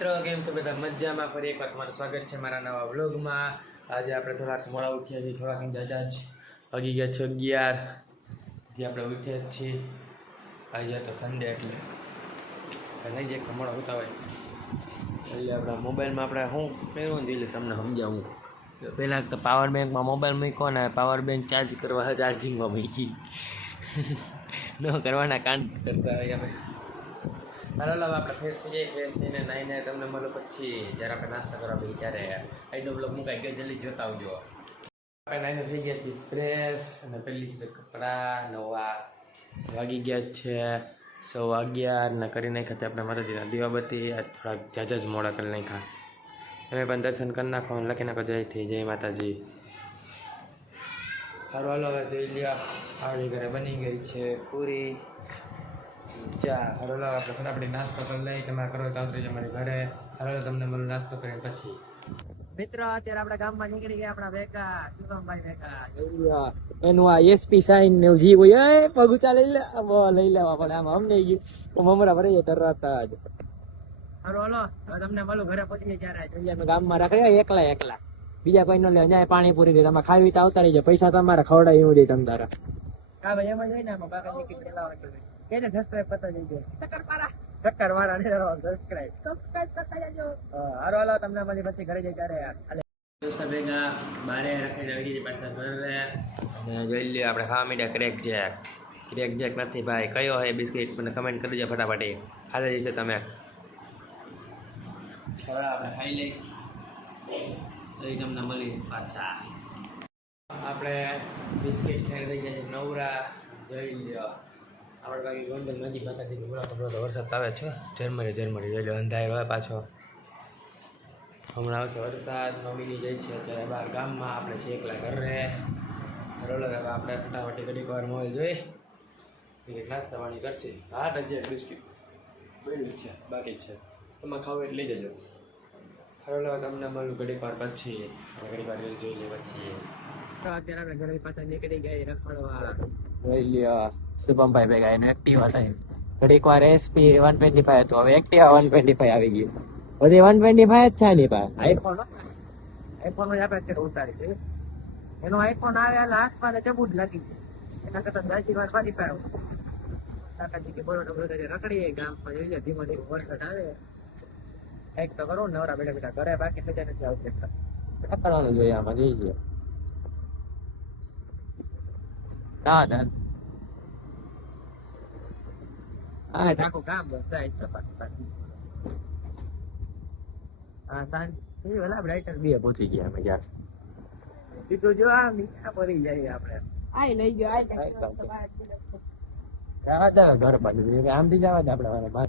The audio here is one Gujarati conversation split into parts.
મિત્રો કેમ છો બધા મજામાં? ફરી એકવાર તમારું સ્વાગત છે મારા નવા વ્લોગમાં. આજે આપણે થોડાક મોડા ઉઠ્યા છીએ, થોડાક જાજા જ વાગી ગયા છે 11 જે આપણે ઉઠ્યા જ છીએ. આજે તો સન્ડે એટલે નહીં જે મોડા ઉઠતા હોય એટલે આપણા મોબાઈલમાં આપણે શું પહેરવું જોઈએ તમને સમજાવું. પહેલાં તો પાવર બેંકમાં મોબાઈલ મૂક્યો ને પાવર બેંક ચાર્જ કરવા ચાર્જિંગમાં મૂકી ન કરવાના કાંડ કરતા હોય અમે. ચાલો લાવ આપણે ફ્રેશ થઈ જઈએ. ફ્રેશ થઈને નાઈને તમને મળો પછી જ્યારે આપણે નાસ્તા કરવા ભાઈ ત્યારે આઈનો બ્લોગ મુકાઈ ગયો, જલ્દી જોતા આવજો. આપણે નાઈને થઈ ગયા છીએ ફ્રેશ અને પહેલી જ કપડાં નવા વાગી ગયા છે 11:15 ને કરી નાખ્યા આપણે માતાજીના દીવાબત્તી. આ થોડાક જાજા જ મોડા કરી નાખ્યા. તમે પણ દર્શન કરી નાખો અને લખી નાખો જયથી જય માતાજી. સારું હાલો હવે જોઈ લ્યો આપણી ઘરે બની ગઈ છે પૂરી ચા. હરોલો આપણે ફટાફટ નાસ્તો કરી લઈ. તમારે કરો તો આવતી મારી ઘરે. હરોલો તમને મળું નાસ્તો કરીને પછી. મિત્રો અત્યારે આપણા ગામમાં નીકળી ગયા આપણા ભેગા શિવમભાઈ ભેગા. એનું આ એસપી સાઈન ને જી હોય એ પગુચા લઈ લેવા પડે. આમ અમને ગયું મમરા ભરી જાય તરત જ. હરોલો તમને મળું ઘરે પહોંચીએ ત્યારે. જોઈએ અમે ગામમાં રાખે એકલા બીજા કોઈ ન લે. અહીંયા પાણીપુરી દે તમે ખાવી તો આવતા રહીજો. પૈસા તમારે ખવડાવી એવું દે તમ તારા. હા ભાઈ એમાં જઈને આમાં બાકા નીકળી ગયેલા કેને સબસ્ક્રાઇબ કરતા જઈજો. ટક્કર વાળા ને સબસ્ક્રાઇબ કરતા જજો. હારો હાલો તમને મળી પછી ઘરે જઈ ત્યારે દોસ્તો ભેગા બારે રાખીને આવી જઈએ પાછા ઘરે. અને જોઈ લ્યો આપણે ખાવા માંડ્યા ક્રેક જેક નથી ભાઈ. કયો હોય બિસ્કિટ મને કમેન્ટ કરી દેજો ફટાફટ. ખાધા જઈશે તમે. હવે આપણે ખાઈ લઈ તમને મળી પાછા. આપણે બિસ્કિટ ખાઈ થઈ ગયા છે નવરા. જોઈ લ્યો આપણે બાકી ગોંડલ નજીક બાકાથી બોલાતો વરસાદ આવે છે. ઝરમરી જોઈ લો અંધાર હોય પાછો. હમણાં આવશે વરસાદ. મમ્મીની જાય છે અત્યારે બહાર ગામમાં. આપણે છે એકલા ઘરે. રોલર હવે આપણે ફટાફટી ઘડીક વાર મોબાઈલ જોઈ નાસ્તા પાણી કરશે. હા તજ્યા બિસ્કિટ બન્યું છે બાકી છે એમાં ખાવું એટલે લઈ જજો. રોલર તમને મળું ઘડીક વાર પછી. ઘડીક વાર જોઈ લે પછી. અત્યારે આપણે ઘરે પાછા નીકળી ગયા રખડવા. જોઈ લ્યો શુભમભાઈ ભેગા એનું એક્ટિવા થાય. ઘડીક વાર એસપી 125 હતું, હવે એક્ટિવા 125 આવી ગયું. બધી 125 જ છે ની પાસે. આઈફોન જ આપણે અત્યારે ઉતારી છે. એનો આઈફોન આવે એટલે હાથમાં ચબુ જ લાગી ગયું. એના કરતા 10 વાર ફરી પાડો કાકાજી કે બોલો રખડીએ ગામમાં. જોઈ લે ધીમો વરસાદ આવે કંઈક તો કરો નવરા બેઠા ઘરે. બાકી મજા નથી આવતી. રખડવાનું જોઈએ આમાં. જોઈ છે હા ઠાકોર કામ પહોંચી ગયા અમે યાર. સીધું જો આ મીઠા પડી જાય આપણે લઈ ગયો ઘર બાજુ આમથી જવા દે આપડે.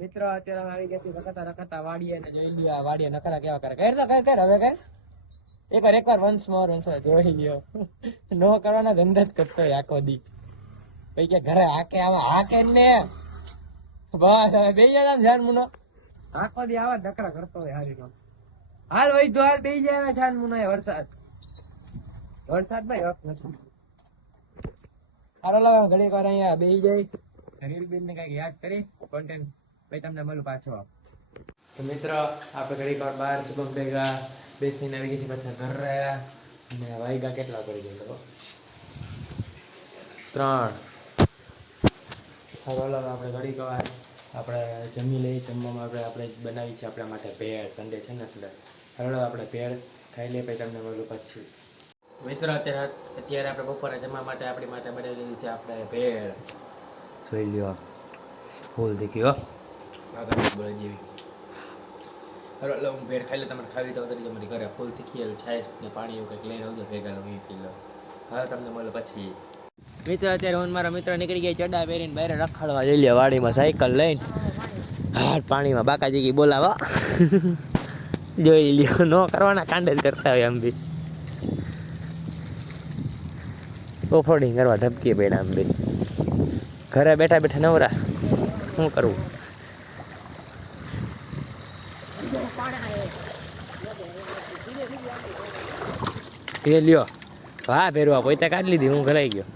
મિત્રો અત્યારે આવી ગયા રખતા વાડીએ ને જોઈ લ્યો. આ વાડીએ નખરા કેવા કરે. કર હવે કર એકવાર વન્સ મોર જોઈ લ્યો. નો કરવાના ધંધા જ કરતો હોય આખો દી. ભાઈ કે ઘરે હાકે આવા હાકે ને બસ હવે બે જાય જાન મુનો આખો દી આવા નકરા કરતો હોય. હારી નો હાલ વઈ તો હાલ બે જાય જાન મુનો. વરસાદ ભાઈ હક નથી. હારો લાવ ઘડીક વાર અહીંયા બેસી જાય. રીલ બીલ ને કઈક યાદ કરી કોન્ટેન્ટ ભાઈ તમને મળું પાછો. તો મિત્રો આપણે ઘડીક વાર બહાર શુભમ ભેગા બેસીને આવી ગઈ પાછા ઘરે. અને વાયગા કેટલા કરી જાય 3. હવે આપણે ઘડીક વાર આપણે જમી લઈએ. જમવામાં આપણે બનાવી છે આપણા માટે ભેળ. સન્ડે છે ને એટલે હવે આપણે ભેળ ખાઈ લઈએ પછી તમને મળું પછી. મિત્રો અત્યારે આપણે બપોરે જમવા માટે આપણી માટે બનાવી લીધી છે આપણે ભેળ. જોઈ લ્યો ફૂલ દેખી હો બળે જેવી. હવે હું ભેળ ખાઈ લે. તમારે ખાવી તો તમારી ઘરે ફૂલ તીખી છાશ ને પાણી એવું કંઈક લઈને આવજો ભેગા હું પી લો. હવે તમને મળો પછી. મિત્ર અત્યારે હું મારા મિત્ર નીકળી ગયા ચડા પહેરીને બહાર રખડવા. જઈ લે વાડીમાં સાયકલ લઈને હાથ પાણીમાં બાકાજી બોલાવા. જોઈ લ્યો નો કરવાના કાંડ જ કરતા હોય આમ બી. ઓફરોડિંગ કરવા ધબકી પડ્યા આમ બી. ઘરે બેઠા નવરા શું કરવું. એ લ્યો હા ભેરવા પોતે કાઢી લીધી. હું ઘરાઈ ગયો.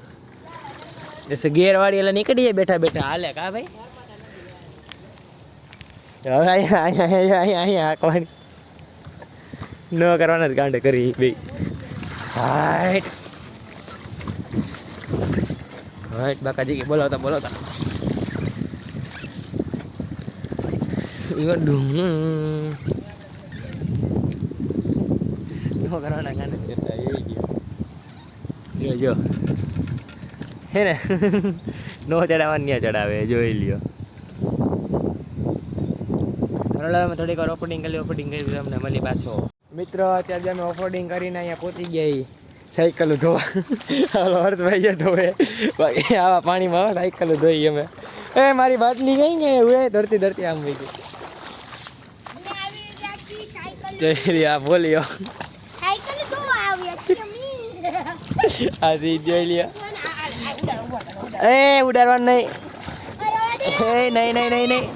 ગેર વાળી એટલે નીકળી જાય બેઠા હાલે કા ભાઈ. હવે અહીંયા આંકવાની ન કરવાના જ ગાંડે કરી બે હાઈટ હાઈટ બાકાજી કે બોલાવતા ન કરવાના ગાંડે જો હે ને નો ચડાવવા ન્યા ચડાવે જોઈ લ્યો. હરોળામાં થોડીક વાર ઓપનિંગ કરી તમને મળી પાછો. મિત્રો અત્યારે અમે ઓફરોડિંગ કરીને અહીંયા પહોંચી ગયા સાયકલ ધોવા હર્ષભાઈ છે ધોવે બાકી આવા પાણીમાં સાયકલ ધોઈ અમે. એ મારી બાટલી ગઈ ને હવે ધરતી આમ વહી ગઈ. જોઈ આ બોલ્યો આ સીટ જોઈ લ્યો. એ ઉડાડવાનું નહીં. એ નહીં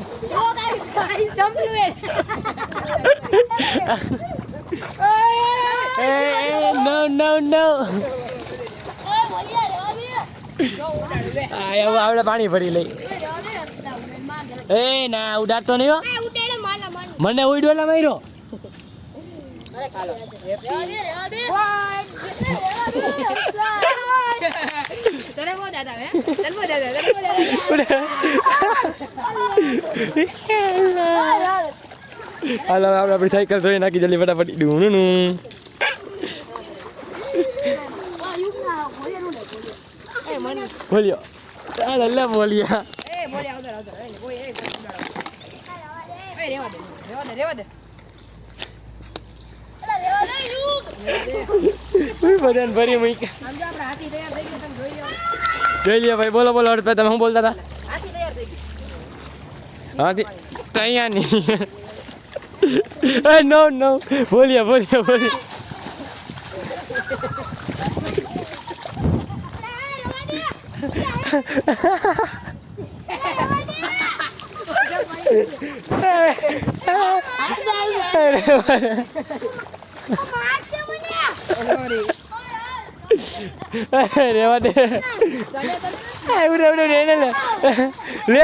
No. આવડે પાણી ભરી લઈ. એ ના ઉડાડતો નહીં હો. મને ઉડવાલા માર્યો. હાલો આપડે સાયકલ ધોઈ નાખી જલ્દી ફટાફટ બોલ્યો લે બોલ્યા બધાને ભરી જોઈ લ્યો ભાઈ. બોલો હર્ષભાઈ તમે શું બોલતા હતા? હાથી અહીંયા નહીં. નો બોલ્યા રેવા દે. લે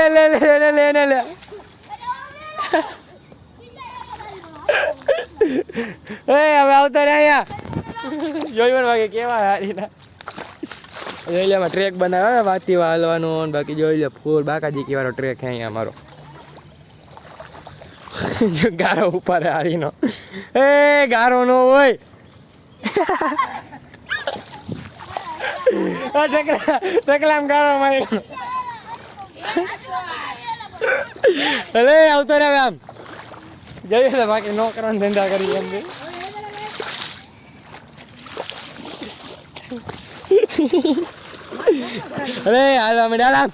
હવે આવતો રે અહીંયા. જોઈ વાગે કેવા હારીના જોઈ લે ટ્રેક બનાવે વાતીવા હાલવાનું. બાકી જોઈ લે ફૂલ બાકાજી કેવાનો ટ્રેક અહીંયા અમારો. ગારો ઉપર હારીનો. એ ગારો નો હોય. ટકલામ ગારો માર્યો. અરે આવતો રે આમ જઈએ તો બાકી નો કરવાનું ધંધા કરી એમ. અરે હાલ ડાલા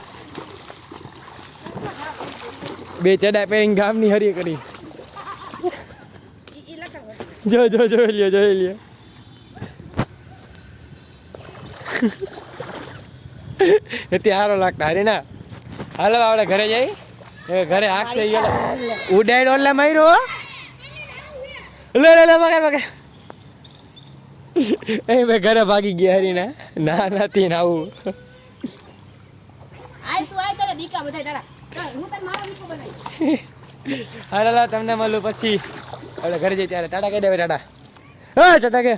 બે ચડા પહેરીને ગામની હરી કરી. જોઈ લ્યો. સારો લાગતા હારી ના. હાલો આપણે ઘરે જઈ. ઘરે આખશે ઉડાડ ઓલે માર્યો. લે પકડ. એ મેં ઘરે ભાગી ગયા હરી ના નથી ને આવું. હાલો તમને મળું પછી આપણે ઘરે જઈએ ત્યારે. ટાટા કહી દેવે. ટાટા કે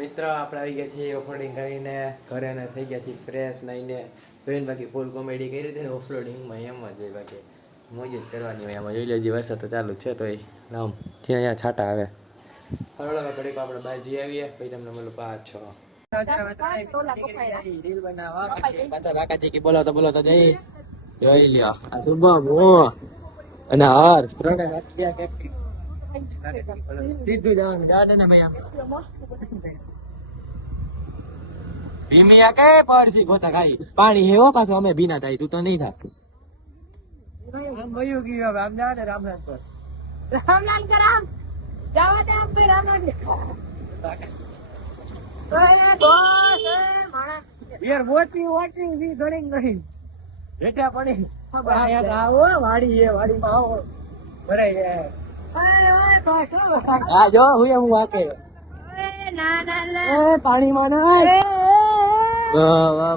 મિત્રો આપણે આવી ગયા છીએ ઓફરોડિંગ કરીને ઘરે ને થઈ ગયા છીએ ફ્રેશ નાઈને બેન. બાકી ફૂલ કોમેડી કરી હતી ને ઓફરોડિંગમાં એમ જ હોય. બાકી મોજ જ કરવાની હોય એમાં. જોઈ લેજે વરસાદ તો ચાલુ છે તો રામ છે અહીંયા છાંટા આવે. હરોળ ઘડીક આપણે બહાર જઈ આવીએ પછી તમને મળું પાછો. બોલાવતા જઈ જોઈ લ્યો. શુભમ અને હર્ષ ત્રણે સીધું જવાનું. દાદા ને ભીમિયા કે પડસી ગોતા ખાઈ પાણી હેવો પાછો અમે ભીના થાય. તું તો નહીં થાય.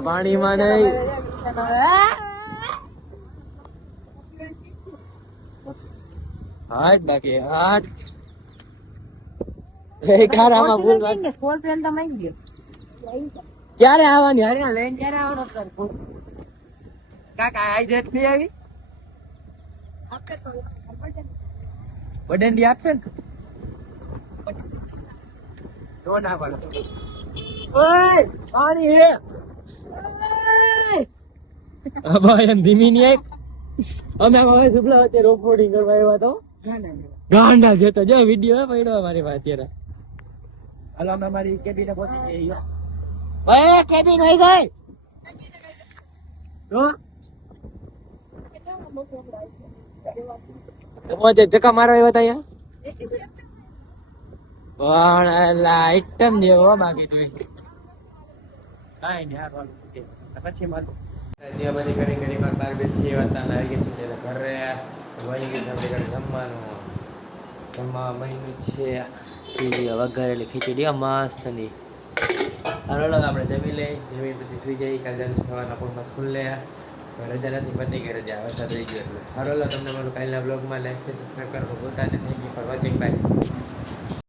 પાણીમાં નહીં. હાટ બાકી હાટ ક્યારે આમાં ભૂલ સ્કોર્પિયન તો મારી ગયો ક્યારે આવવાની હરિયા લઈને ક્યારે આવવાનો સર કાકા આઈ જેટ ફી આવી બડેન્ડી આપશે ને તો ના પાડો ઓય પાણી હે ભાઈ એમ ધીમી નહીં આવી અમે હવે શુક્લા અત્યારે ઓફરોડિંગ કરવા આવ્યા તો ગાંડા જતો જો વિડીયો પડ્યો મારી પાસે અત્યારે હાલો અમે અમારી કેબિને પહોંચી ગઈ ઓય કેબિન આવી ગઈ તો પહોંચે ચક્કા મારવા આવ્યા હતા અહીંયા પણ આઈટમ દેવો બાકી તો કાઈ નહીં હારવાનું પછી મારું બધી ઘણી ઘણી વાર બાર બેસી વાતા આવી ગઈ છે ઘરે બની ગઈ આપણે ઘરે જમવાનું મહિનું છે વઘારેલી ખીચડી મસ્ત ની હાલો આપણે જમી લઈ જમી પછી સુઈ જઈએ કાલે સવારના પોરમાં સ્કૂલ લે રજા નથી બની ગઈ રજા વરસાદ રહી ગયો એટલે હાલો તમને મારું કાલના બ્લોગમાં લાઈક સબસ્ક્રાઈબ કરવાનું ભૂલતા નહીં. Thank you for watching bye.